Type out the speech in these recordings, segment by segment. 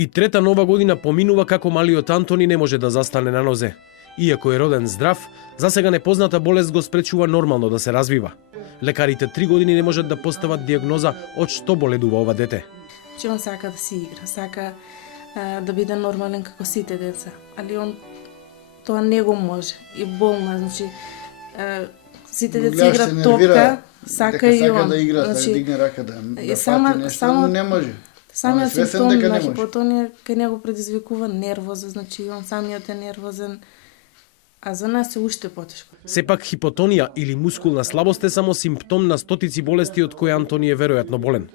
И трета нова година поминува како малиот Антони не може да застане на нозе. Иако е роден здрав, засега непозната болест го спречува нормално да се развива. Лекарите 3 години не можат да постават диагноза од што боледува ова дете. Че он сака да си игра, сака да биде нормален како сите деца, али он тоа не го може. И болна, значи сите деца играат топка, сака и он. Да игра, значи, да дигне рака, да сама, фати нешто, не може. Самиот симптом на хипотонија кај него предизвикува нервоза, значи он самиот е нервозен, а за нас е уште потешко. Сепак хипотонија или мускулна слабост е само симптом на стотици болести од кои Антони е веројатно болен.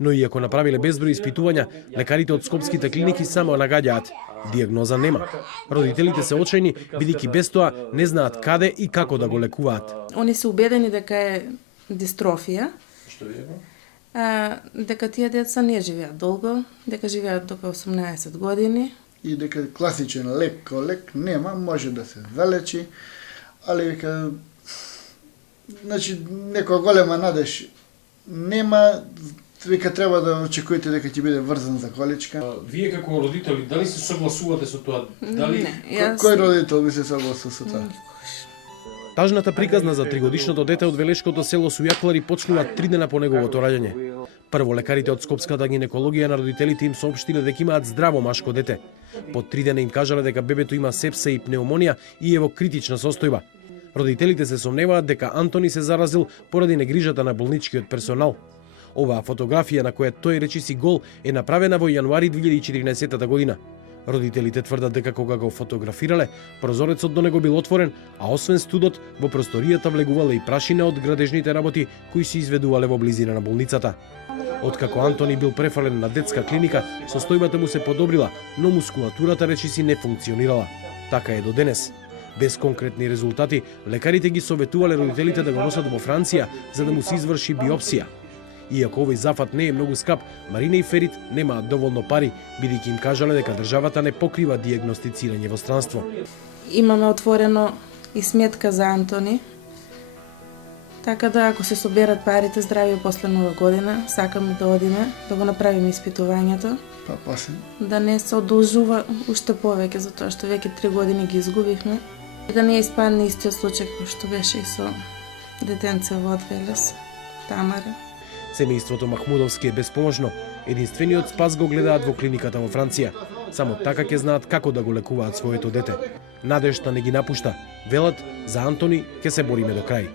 Но иако направиле безброј испитувања, лекарите од скопските клиники само нагаѓаат диагноза нема. Родителите се очајни, бидејќи без тоа не знаат каде и како да го лекуваат. Они се убедени дека е дистрофија. Дека тие деца не живеат долго, дека живеат до 18 години. И дека класичен лек нема, може да се залечи, али века, значи, некоја голема надеж нема, века треба да очекувате дека ќе биде врзан за количка. Вие како родители, дали се согласувате со тоа? Дали... Не, Кој родител би се согласил со тоа? Тажната приказна за 3-годишното дете од Велешкото село Сујаклари почнува 3 дена по неговото раѓање. Прво, лекарите од Скопската гинекологија на родителите им соопштиле дека имаат здраво машко дете. По 3 дена им кажале дека бебето има сепса и пнеумонија и е во критична состојба. Родителите се сомневаат дека Антони се заразил поради негрижата на болничкиот персонал. Оваа фотографија на која тој речиси гол е направена во јануари 2014 година. Родителите тврдат дека кога го фотографирале, прозорецот до него бил отворен, а освен студот, во просторијата влегувале и прашина од градежните работи кои се изведувале во близина на болницата. Откако Антони бил префален на детска клиника, состојбата му се подобрила, но мускулатурата речиси не функционирала. Така е до денес. Без конкретни резултати, лекарите ги советувале родителите да го носат во Франција за да му се изврши биопсија. Иако овој зафат не е многу скап, Марина и Ферит немаат доволно пари, бидејќи им кажале дека државата не покрива диагностицирање во странство. Имаме отворено и сметка за Антони, така да ако се соберат парите здрави после нова година, сакаме да одиме, да го направиме испитувањето. Да не се одолжува уште повеќе, затоа што веќе 3 години ги изгубивме. И да не испадне истиот случај кој што беше и со детенце во Велес, Тамара. Семејството Махмудовски е безпоможно. Единствениот спас го гледаат во клиниката во Франција. Само така ќе знаат како да го лекуваат своето дете. Надежта не ги напушта. Велат, за Антони ќе се бориме до крај.